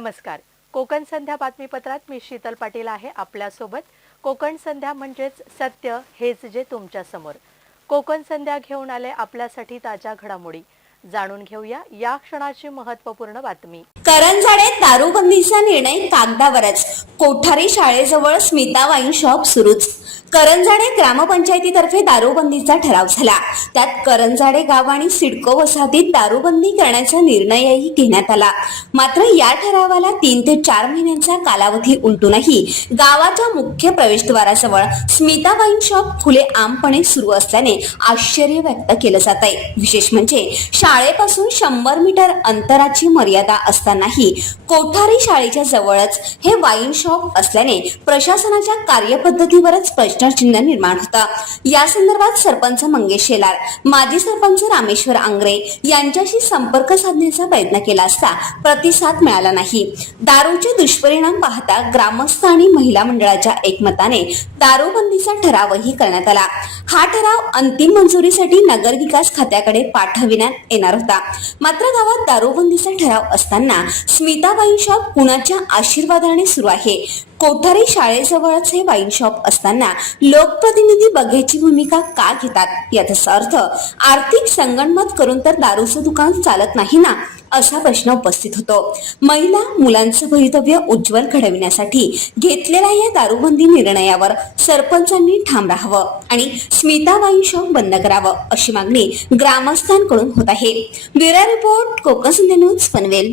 नमस्कार. कोकण संध्या बातमीपत्रात मी शीतल पाटील आहे आपल्यासोबत. कोकण संध्या म्हणजेच सत्य हेच जे तुमच्यासमोर. कोकण संध्या घेऊन आले आपल्यासाठी ताज्या घडामोडी. जाणून घेऊया या क्षणाची महत्त्वपूर्ण बातमी. करंजाडे दारूबंदीचा निर्णय कागदावरच. कोठारी शाळेजवळ स्मिता वाईन शॉप सुरूच. करंजाडे ग्रामपंचायतीतर्फे दारूबंदीचा ठराव झाला. त्यात करंजाडे गाव आणि सिडको वसाहतीत दारूबंदी करण्याचा निर्णयही घेण्यात आला. मात्र या ठरावाला तीन ते चार महिन्यांचा कालावधी उलटूनही गावाच्या मुख्य प्रवेशद्वाराजवळ स्मिता वाईन शॉप खुले आमपणे सुरू असल्याने आश्चर्य व्यक्त केलं जात आहे. विशेष म्हणजे शाळेपासून शंभर मीटर अंतराची मर्यादा असतानाही कोठारी शाळेच्या जवळच हे वाईन शॉप असल्याने प्रशासनाच्या कार्यपद्धतीवरच प्रश्नचिन्ह निर्माण होतं. या संदर्भात सरपंच मंगेश शेलार माजी सरपंच रामेश्वर आंग्रे यांच्याशी संपर्क साधण्याचा प्रयत्न केला असता प्रतिसाद मिळाला नाही. दारूचे दुष्परिणाम पाहता ग्रामस्थ आणि महिला मंडळाच्या एकमताने दारूबंदीचा ठरावही करण्यात आला. हा ठराव अंतिम मंजुरीसाठी नगर विकास खात्याकडे पाठविण्यात येणार होता. मात्र गावात दारूबंदीचा ठराव असताना स्मिता शॉप कुणाच्या आशीर्वादाने सुरू आहे. कोठारी शाळेजवळच हे वाईन शॉप असताना लोकप्रतिनिधी बघेची भूमिका का घेतात? याचा अर्थ आर्थिक संगणमत करून तर दारूचं दुकान चालत नाही ना? असा प्रश्न उपस्थित होतो. महिला मुलांचं भवितव्य उज्ज्वल घडविण्यासाठी घेतलेल्या या दारूबंदी निर्णयावर सरपंचांनी ठाम राहावं आणि स्मिता वाईन शॉप बंद करावं अशी मागणी ग्रामस्थांकडून होत आहे. ब्युरो रिपोर्ट कोकस न्यूज पनवेल.